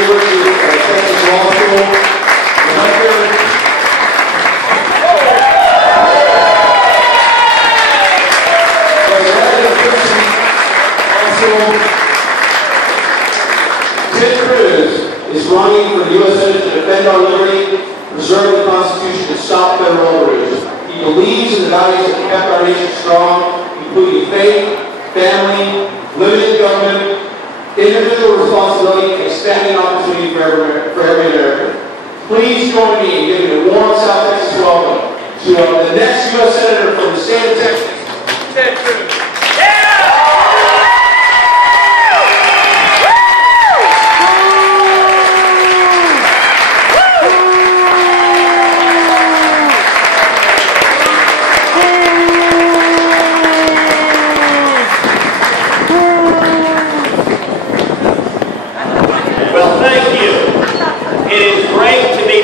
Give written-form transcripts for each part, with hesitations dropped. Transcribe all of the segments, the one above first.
University of Texas Law School. Ted Cruz is running for the U.S. Senate to defend our liberty, preserve the Constitution, and stop federal overreach. He believes in the values that have kept our nation strong, including faith, family, limited government, individual responsibility, and expanding opportunity for every American. Please join me in giving a warm South Texas welcome to the next U.S. Senator from the state of Texas, Ted Cruz.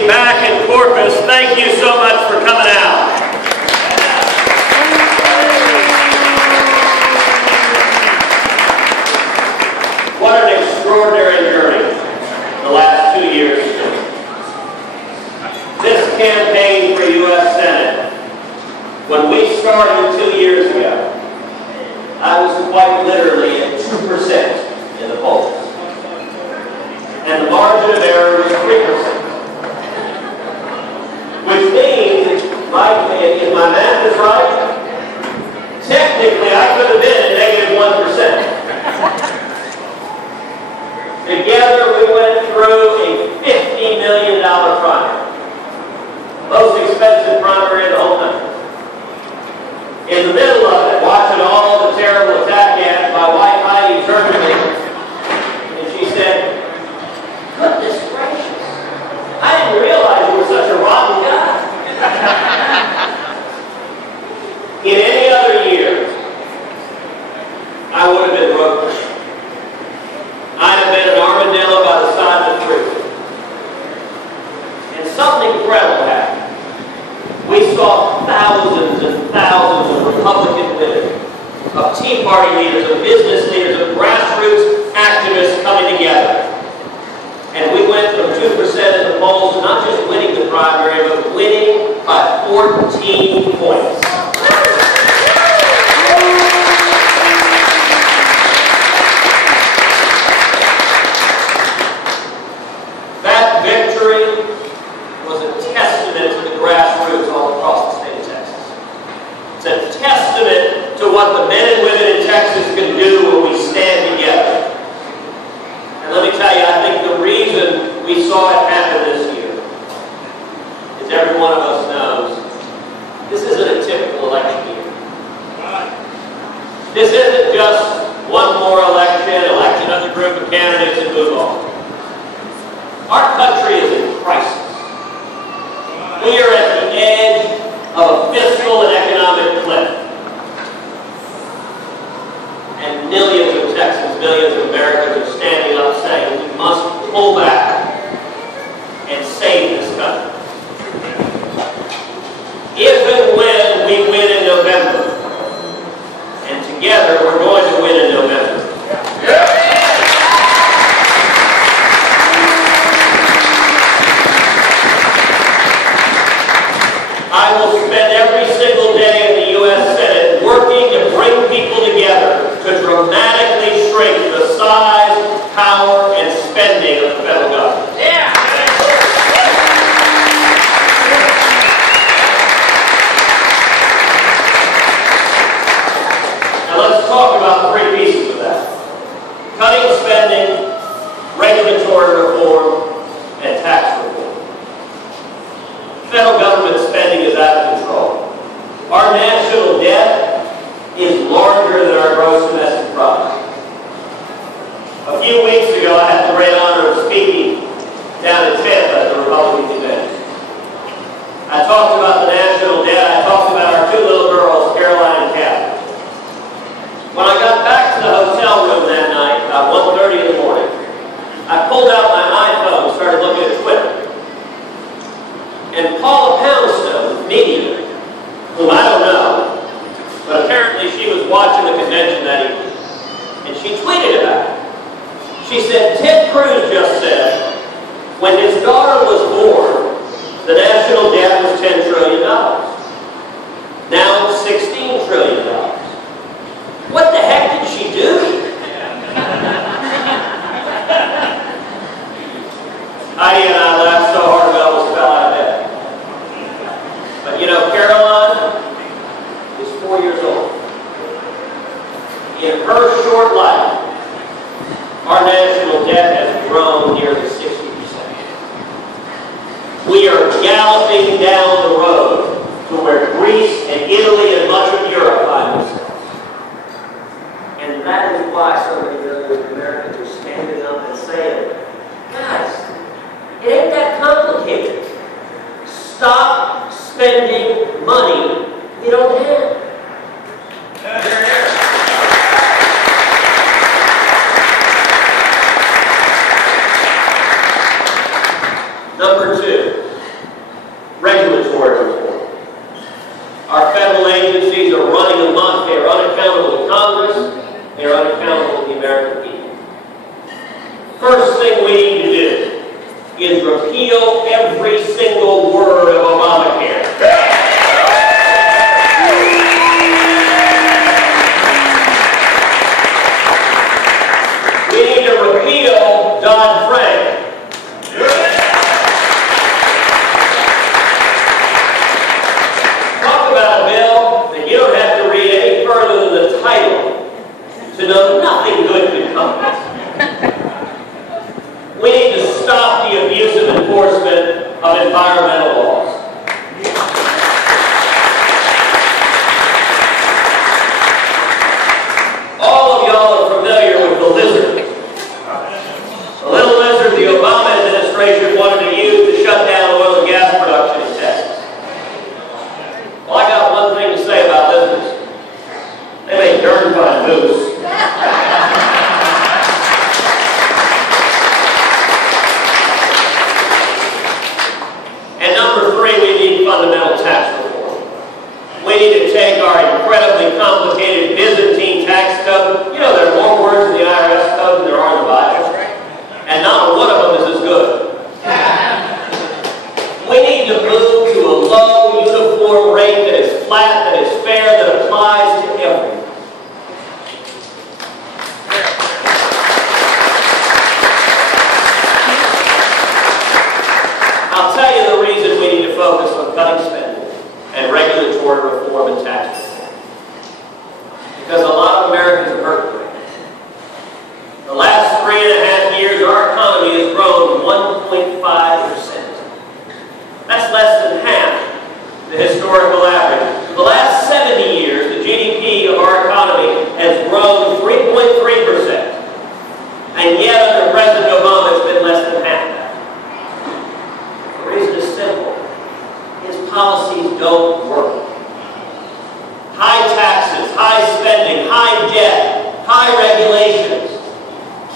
Back in Corpus, thank you so much for coming out. What an extraordinary journey the last 2 years. This campaign for U.S. Senate, when we started 2 years ago, I was quite literally at 2% in the polls. And the margin of error was 3%. Which means, if my math is right, technically I could have been at -1%. Together we went through a $50 million primary. Most expensive primary in the whole country. In the middle of it, watching all the terrible attack ads, my wife Heidi turned to me and she said, "Goodness gracious, I didn't realize you were such a rotten guy." In any other year, I would have been broken. I'd have been an armadillo by the side of the tree. And something incredible happened. We saw thousands and thousands of Republican women, of Tea Party leaders, of business leaders, of grassroots activists coming together. And we went from 2% in the polls, not just winning the primary, but winning by 14 points. That victory was a testament to the grassroots all across the state of Texas. It's a testament to what the men and women in Texas can do when we stand together. And let me tell you, I think the reason we saw it happen this year is every one of us knows this isn't a typical election year. This isn't just one more election, elect another group of candidates and move on. Our country is in crisis. We are at the edge of a fiscal and economic cliff. And millions of Texans, millions of Americans are standing up saying we must pull back and save this country. If and when we win in November, and together we're going to win in November. I will spend every single day in the U.S. Senate working to bring people together to dramatically shrink the size, power, and spending of the federal government. Yeah. Now let's talk about 3 pieces of that. Cutting spending, regulatory reform, and tax reform. Federal government spending is out of control. Our national debt is larger than our gross domestic product. A few weeks ago, I had the great honor of speaking down in Tampa at the Republican convention. I talked about the national debt. I talked about our 2 little girls, Caroline and Kathy. When I got back to the hotel room that night, about 1:30 in the morning, I pulled out my iPhone and started looking at Twitter. And Paula Poundstone, media, whom I don't know, but apparently she was watching the convention that evening, and she tweeted about it. She said, "Ted Cruz just said grown nearly 60%. We are galloping down the road to where Greece and Italy and much of Europe find themselves. And that is why so many million Americans are standing up and saying, guys, it ain't that complicated. Stop spending money you don't have. Number two, regulatory reform. Our federal agencies are running amok. They are unaccountable to Congress. They are unaccountable to the American people. First thing we need to do is repeal every single word of Obamacare. We need to repeal Dodd-Frank. Talk about a bill that you don't have to read any further than the title to know nothing good can come of it. We need to stop the abusive enforcement of environmental laws. All of y'all are familiar with the lizard. The little lizard the Obama administration wanted to use to shut down oil and gas production in Texas. Well, I got one thing to say about lizards. They make darn fine moose. And number three, we need fundamental tax reform. We need to take our incredibly complicated Byzantine tax code. You know, there are more words in the IRS code than there are in the Bible. And not one of them is as good. We need to move to a low, uniform rate that is flat, that is fair, that applies to everyone. I'll tell you the reason we need to focus on cutting spending and regulatory reform and tax reform. Because a lot of Americans are hurt right now. The last 3.5 years, our economy has grown 1.5%. That's less than half the historical average. For the last 70 years, the GDP of our economy has grown 3.3%. And yet, under President Obama, it's been less than half that. The reason is simple. His policies don't work. High taxes, high spending, high debt, high regulations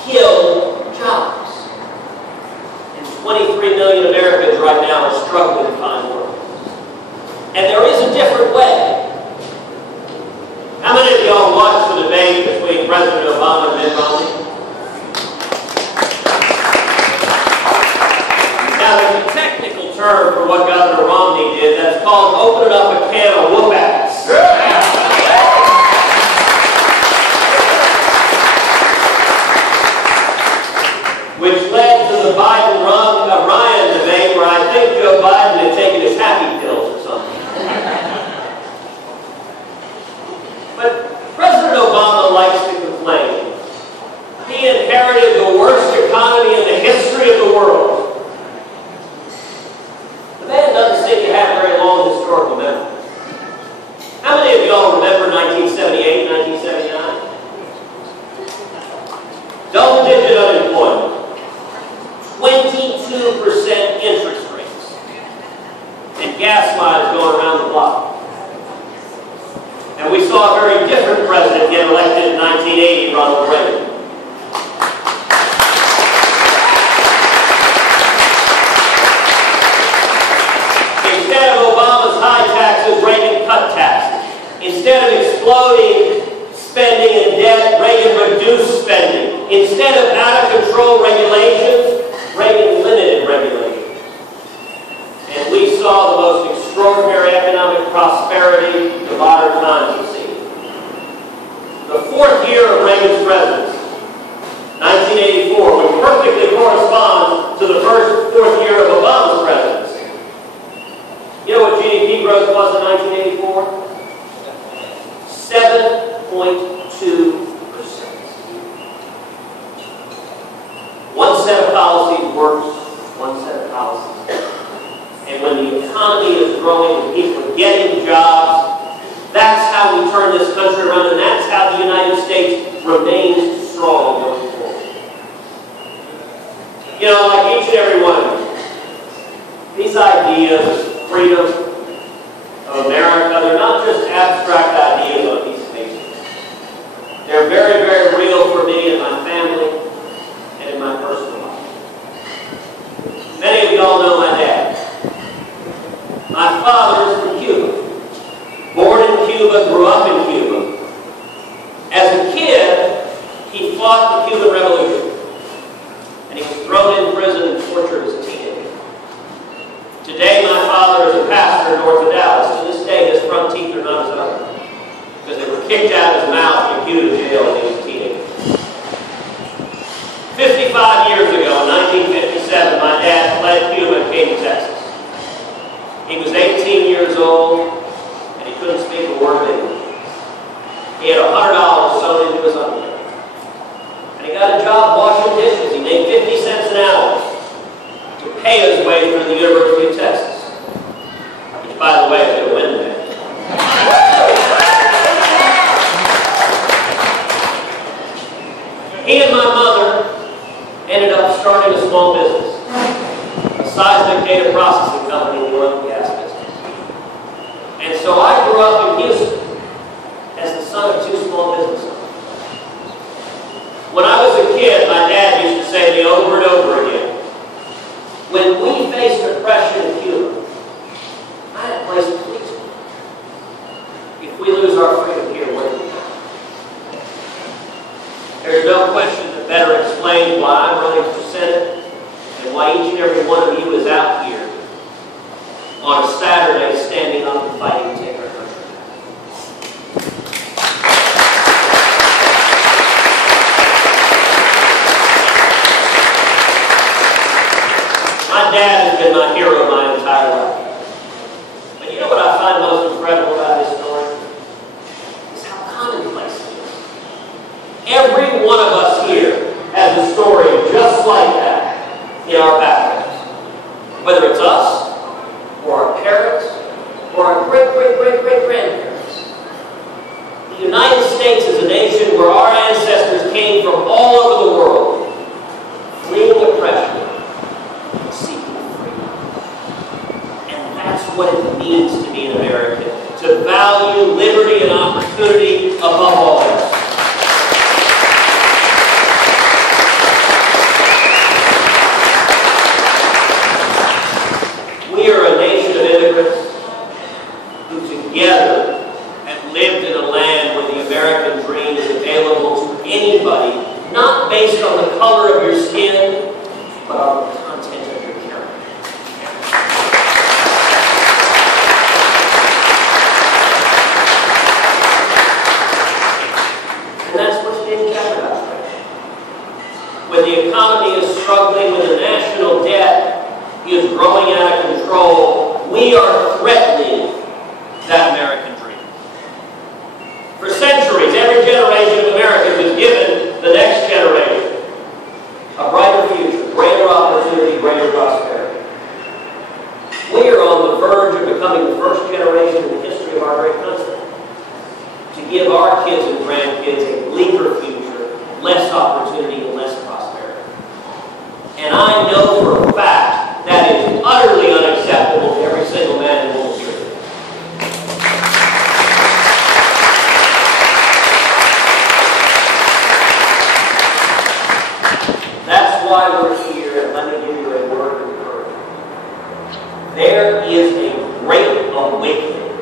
kill jobs. And 23 million Americans right now are struggling to find work. And there is a different way. How many of y'all watched the debate between President Obama and Mitt Romney? Now, there's a technical term for what Governor Romney did that's called opening up a can of whoop-ass. Which led to the Biden-Ryan debate where I think Joe Biden had taken his happy pills or something. But President Obama likes to complain. He inherited the worst economy in the history of the world. The man doesn't seem to have very long historical memory. How many of y'all remember 1978, 1979? Double-digit unemployment. 22% interest rates. And gas lines going around the block. And we saw a very different president get elected in 1980, Ronald Reagan. Instead of Obama's high taxes, Reagan cut taxes. Instead of exploding spending and debt, Reagan reduced spending. Instead of out-of-control regulations, Reagan limited regulations. And we saw the most extraordinary economic prosperity the modern times have seen. The fourth year of Reagan's presidency, 1984, which perfectly corresponds to the fourth year of Obama's presidency. You know what GDP growth was in 1984? 7.2%. One set of works, one set of policies. And when the economy is growing and people are getting jobs, that's how we turn this country around, and that's how the United States remains strong going forward. You know, like each and every one of you, these ideas of freedom of America, they're not just abstract ideas on a piece of paper. They're very, very real for me and my family and in my personal life. Many of you all know my dad. My father is from Cuba. Born in Cuba, grew up in Cuba. As a kid, he fought the Cuban Revolution. And he was thrown in prison and tortured as a teenager. Today, my father is a pastor north of Dallas. To this day, his front teeth are not his own, because they were kicked out of his mouth in Cuba jail when he was a teenager. 55 years ago, in 1957, my dad fled Cuba and came to Texas. He was 18 years old, and he couldn't speak a word of English. He had $100 sewn into his underwear. And he got a job washing dishes. He made 50 cents an hour to pay his way through the University of Texas, which, by the way, is going to win today. He and my mother ended up starting a small business, a seismic data processing company in the oil and gas business. And so I grew up in Houston as the son of two small business owners. When I was a kid, my dad used to say to me over and over again, when we faced oppression in Cuba, I had a place to please me. If we lose our freedom here, where do we go? There's no question that better explains why I'm running for Senate and why each and every one of you is out here on a Saturday standing up and fighting to take our country back. My dad has been my hero my entire life. But you know what I find most incredible about his story? Is how commonplace it is. Every one of us here has a story just like that in our backgrounds. Whether it's us, or our parents, or our great-great-great-great-grandparents. The United States is a nation where our ancestors came from all over the world, fleeing oppression, seeking freedom. And that's what it means to be an American, to value liberty and opportunity above all else. We are a nation of immigrants who together have lived in a land where the American dream is available to anybody, not based on the color of your skin, but on the content of your character. And that's what's being jeopardized right now. When the economy is struggling, when the national debt is growing out of control, we are threatening that American dream. For centuries, every generation of Americans has given the next generation a brighter future, greater opportunity, greater prosperity. We are on the verge of becoming the first generation in the history of our great country to give our kids and grandkids a bleaker future, less opportunity, and less prosperity. And I know for a fact that is utterly unacceptable to every single man and woman here. That's why we're here, and let me give you a word of encouragement. There is a great awakening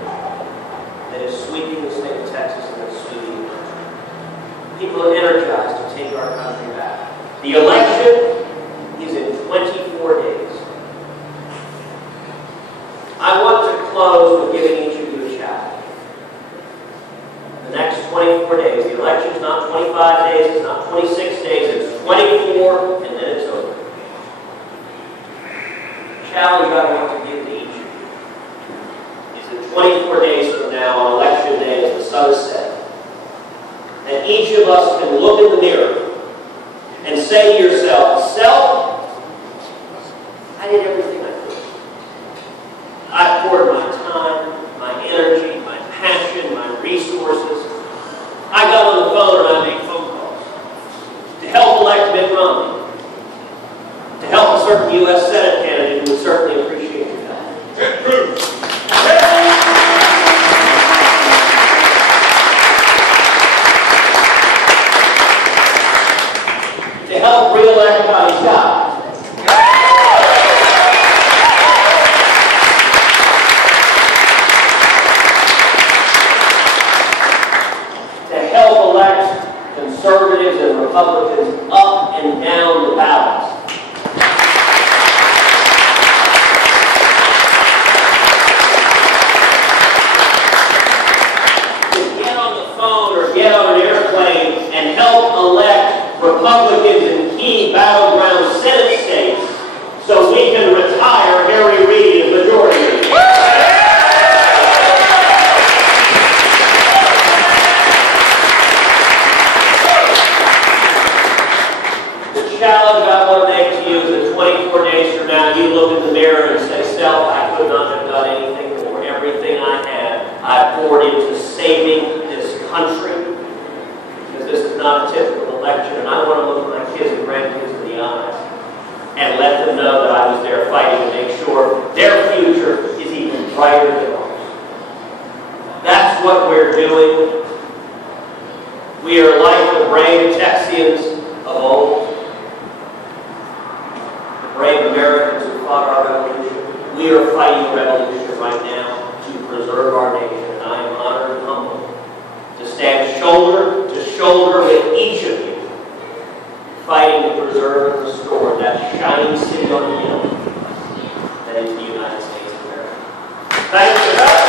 that is sweeping the state of Texas and is sweeping the country. People are energized to take our country back. The election is in 24 days. I want to close with giving each of you a challenge. The next 24 days, the election's not 25 days, it's not 26 days, it's 24, and then it's over. The challenge I want to give to each of you is that 24 days from now, on election day, as the sun is set, that each of us can look in the mirror and say to yourself, self, our U.S. Senate candidate, who would certainly appreciate your time. Cruz. To help re-elect Bobby Scott. To help elect conservatives and Republicans up and down the ballot. To get on the phone or get on an airplane and help elect Republicans in key battleground Senate states so we can retire Harry Reid as majority leader. The challenge I want to make to you is that 24 days from now you look in the mirror and say, "Self, I could not have done anything more. Everything I had, I poured into saving this country." This is not a typical election, and I want to look my kids and grandkids in the eyes and let them know that I was there fighting to make sure their future is even brighter than ours. That's what we're doing. We are like the brave Texians of old, the brave Americans who fought our revolution. We are fighting a revolution right now to preserve our nation, and I am honored and humbled to stand shoulder to shoulder with each of you, fighting to preserve and restore that shining city on the hill that is the United States of America. Thank you.